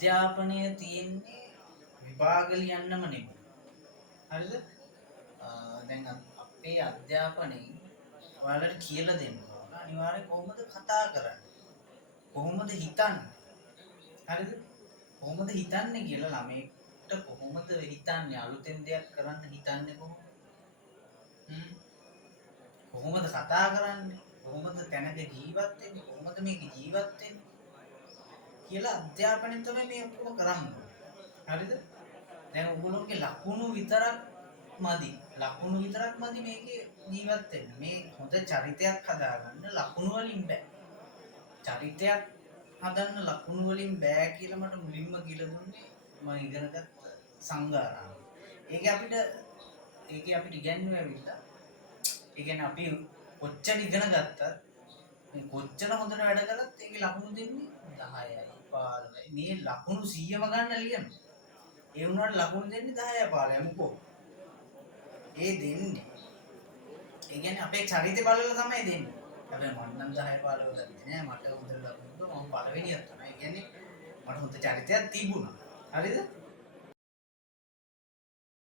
අධ්‍යාපනය තියෙන්නේ විභාග ලියන්නම නෙමෙයි. හරිද? දැන් අපේ අධ්‍යාපනයේ ඔයාලට කියලා දෙන්න ඕන අනිවාර්යයෙන් කොහොමද කතා කරන්නේ? කොහොමද හිතන්නේ? හරිද? කොහොමද හිතන්නේ කියලා ළමයෙක්ට කොහොමද හිතන්නේ අලුතෙන් දෙයක් කරන්න හිතන්නේ කොහොමද? කොහොමද කතා කරන්නේ? කොහොමද තැනක ජීවත් වෙන්නේ? කොහොමද මේක ජීවත් වෙන්නේ? කියලා අධ්‍යාපනයෙන් තමයි මේ ඔක්කොම කරන්නේ. හරිද? දැන් ඔයගොල්ලෝගේ ලකුණු විතරක් මදි. ලකුණු විතරක් මදි මේකේ ජීවත් වෙන්න. මේ හොඳ චරිතයක් හදාගන්න ලකුණු වලින් බෑ. චරිතයක් හදන්න ලකුණු වලින් බෑ කියලා මට මුලින්ම කියලා දුන්නේ මම ඉගෙනගත් සංගාරාම. ඒකේ අපිට ඉගෙනුවේ ඇවිල්ලා ඒ කියන්නේ අපි කොච්චර ඉගෙන ගත්තත් මේ කොච්චර හොඳට වැඩ කළත් ඒකේ ලකුණු දෙන්නේ 10යි 15යි. මේ ලකුණු 100ම ගන්න ලියනවා. ඒ වුණාට ලකුණු දෙන්නේ 10යි 15යි මොකෝ. ඒ දෙන්නේ. ඒ කියන්නේ අපේ චරිතය බලලා තමයි දෙන්නේ. හැබැයි මම නම් 10 15 ගත්තේ නෑ. මට හොඳට ලකුණු දුන්නා. මම පළවෙනියක් තමයි. ඒ කියන්නේ මට හොඳ චරිතයක් තිබුණා. හරිද?